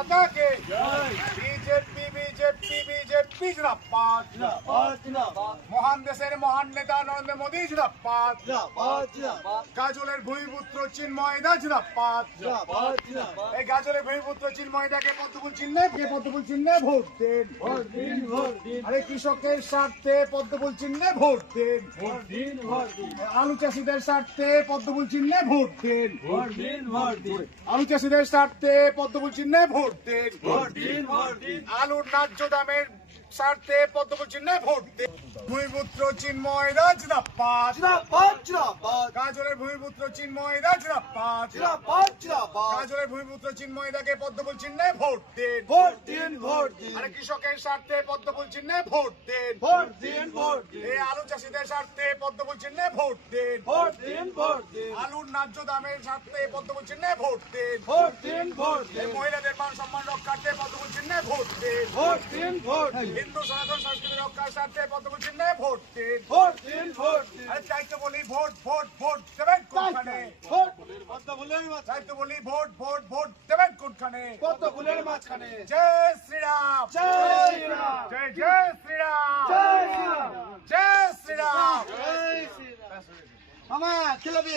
माता के BJP BJP BJP जिंदाबाद মহান দেশের মহান নেতা নরেন্দ্র মোদী জিন্দাবাদ গাজলের ভূমিপুত্র চিন্ময় দা জিন্দাবাদ এই গাজলের ভূমিপুত্র চিন্ময় দাকে পদ্মফুল চিহ্নে ভোট দেন আরে কৃষকের স্বার্থে পদ্মফুল চিহ্নে ভোট দেন আলু চাষীদের স্বার্থে পদ্মফুল চিহ্নে ভোট দেন আলু চাষীদের স্বার্থে পদ্মফুল চিহ্নে ভোট দেন আলুর ন্যায্য দামের স্বার্থে পদ্মফুল চিহ্নে ভোট দেন ভূমিপুত্র চিন্ময় দা জিন্দাবাদ গাজলের ভূমিপুত্র চিন্ময় দা জিন্দাবাদ গাজলের ভূমিপুত্র চিন্ময় দাকে পদ্মফুল চিহ্নে ভোট দেন আরে কৃষকের স্বার্থে পদ্মফুল চিহ্নে ভোট দেন এই আলু চাষীদের স্বার্থে পদ্মফুল চিহ্নে ভোট দেন আলুর ন্যায্য দামের স্বার্থে পদ্মফুল চিহ্নে ভোট দেন এই মহিলাদের মান সম্মান রক্ষার্থে পদ্মফুল চিহ্নে ভোট দেন হিন্দু সনাতন সংস্কৃতি রক্ষার স্বার্থে পদ্মফুল চিহ্নে ভোট দেন আরে তাই তো বলি ভোট ভোট ভোট দেবেন কোনখানে তাই তো বলি ভোট ভোট ভোট দেবেন কোনখানে জয় শ্রীরাম জয় জয় শ্রীরাম জয় শ্রীরাম মামা খেলাবি